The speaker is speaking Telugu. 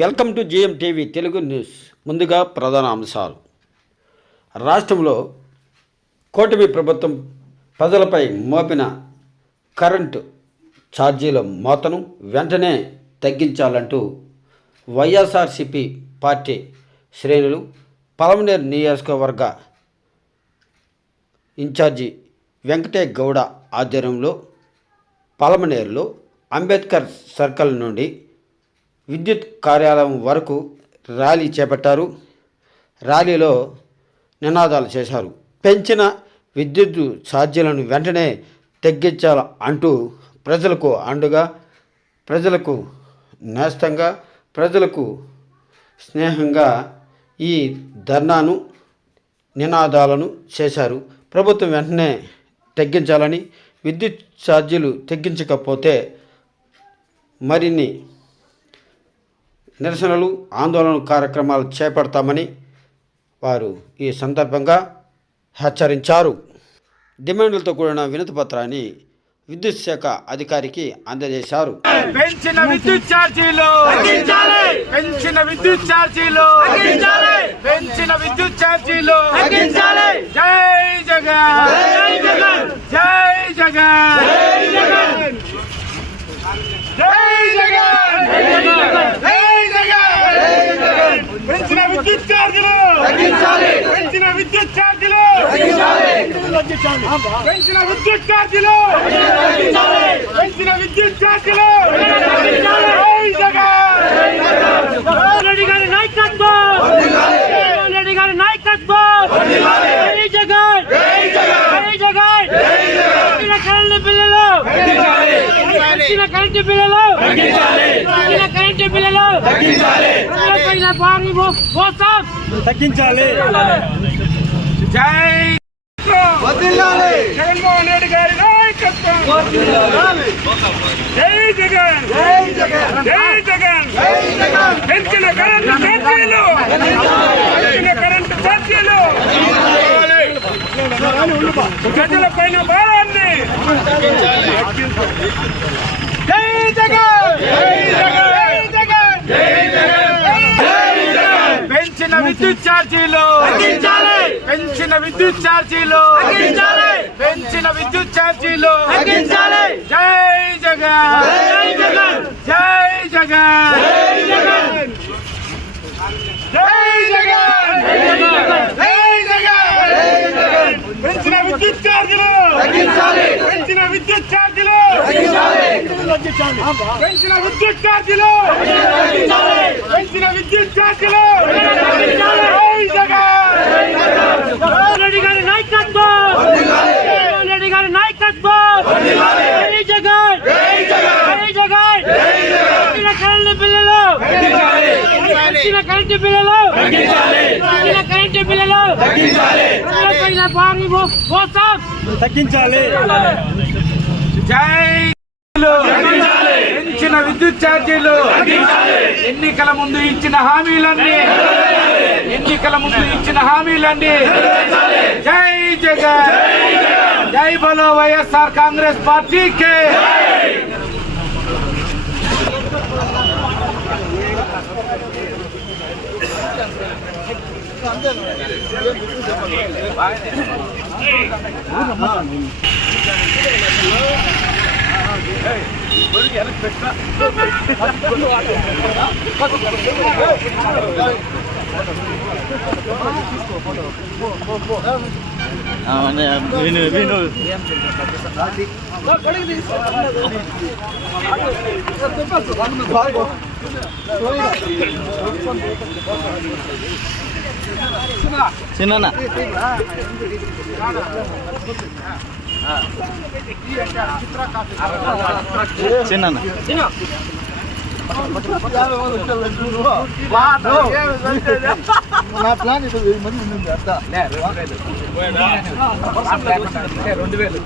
Welcome to GM TV Telugu news. ముందుగా ప్రధాన అంశాలు. రాష్ట్రంలో కూటమి ప్రభుత్వం ప్రజలపై మోపిన కరెంటు ఛార్జీల మోతను వెంటనే తగ్గించాలంటూ వైఎస్ఆర్సీపీ పార్టీ శ్రేణులు పలమనేరు నియోజకవర్గ ఇన్ఛార్జి వెంకటే గౌడ ఆధ్వర్యంలో పలమనేరులో అంబేద్కర్ సర్కిల్ నుండి విద్యుత్ కార్యాలయం వరకు ర్యాలీ చేపట్టారు. ర్యాలీలో నినాదాలు చేశారు. పెంచిన విద్యుత్ ఛార్జీలను వెంటనే తగ్గించాల అంటూ ప్రజలకు అండగా, ప్రజలకు నేస్తంగా, ప్రజలకు స్నేహంగా ఈ ధర్నాను నినాదాలను చేశారు. ప్రభుత్వం వెంటనే తగ్గించాలని, విద్యుత్ ఛార్జీలు తగ్గించకపోతే మరిన్ని నిరసనలు, ఆందోళన కార్యక్రమాలు చేపడతామని వారు ఈ సందర్భంగా హెచ్చరించారు. డిమాండ్లతో కూడిన వినతి పత్రాన్ని విద్యుత్ శాఖ అధికారికి అందజేశారు. పెంచిన విద్యుత్ ఛార్జీలు తగ్గించాలి, పెంచిన విద్యుత్ ఛార్జీలు తగ్గించాలి, పెంచిన విద్యుత్ ఛార్జీలు తగ్గించాలి. జై జగన్, జై జగన్, జై జగన్, జై జగన్, జై జగన్, జై జగన్. పెంచిన విద్యుత్ ఛార్జీలు తగ్గించాలి, పెంచిన విద్యుత్ ఛార్జీలు తగ్గించాలి, పెంచిన విద్యుత్ ఛార్జీలు తగ్గించాలి, పెంచిన విద్యుత్ ఛార్జీలు తగ్గించాలి. జై జగన్, రెడ్డి గారి నాయకత్వం, రెడ్డి గారి నాయకత్వం. జై జగన్, జై జగన్, జై జగన్. పెంచిన కరెంటు బిల్లులు తగ్గించాలి, పెంచిన కరెంటు బిల్లులు తగ్గించాలి, పెంచిన కరెంటు బిల్లులు తగ్గించాలి, పైన భారీ మోసం తగ్గించాలి. జై జగన్మోహన్ రెడ్డి గారి నాయకత్వం. జై జగన్, జై జగన్, జై జగన్, జై జగన్. పెంచిన కరెంటు ఛార్జీలు, పెంచిన కరెంటు ఛార్జీలు ప్రజల పైన భారాన్ని. జై జగన్, జై జగన్, జై జగన్, జై జగన్. పెంచిన విద్యుత్ ఛార్జీలు తగ్గించాలి, పెంచిన విద్యుత్ ఛార్జీలు తగ్గించాలి, పెంచిన విద్యుత్ ఛార్జీలు తగ్గించాలి. జై జగన్, జై జగన్, జై జగన్, జై జగన్, జై జగన్, జై జగన్, జై జగన్. పెంచిన విద్యుత్ ఛార్జీలు తగ్గించాలి, పెంచిన విద్యుత్ ఛార్జీలు తగ్గించాలి, పెంచిన విద్యుత్ ఛార్జీలు తగ్గించాలి, పెంచిన విద్యుత్ ఛార్జీలు తగ్గించాలి. జై జగన్, రెడ్డి గారి నాయకత్వం, రెడ్డి గారి నాయకత్వం. జై జగన్, జై జగన్, జై జగన్, జై జగన్. కరెంటు బిల్లులు తగ్గించాలి, పెంచిన కరెంటు బిల్లులు తగ్గించాలి, పెంచిన కరెంటు బిల్లులు తగ్గించాలి, పైన భారీ మోసం తగ్గించాలి. జై పెంచిన విద్యుత్ ఛార్జీలు ఎన్నికల ముందు ఇచ్చిన హామీలన్నీ, ఎన్నికల ముందు ఇచ్చిన హామీలన్నీ. జై జగన్, జై బలో వైఎస్ఆర్ కాంగ్రెస్ పార్టీకి. చిన్న చిన్న నా ప్లాన్ ఇది మంది ఉంది అర్థం 2000.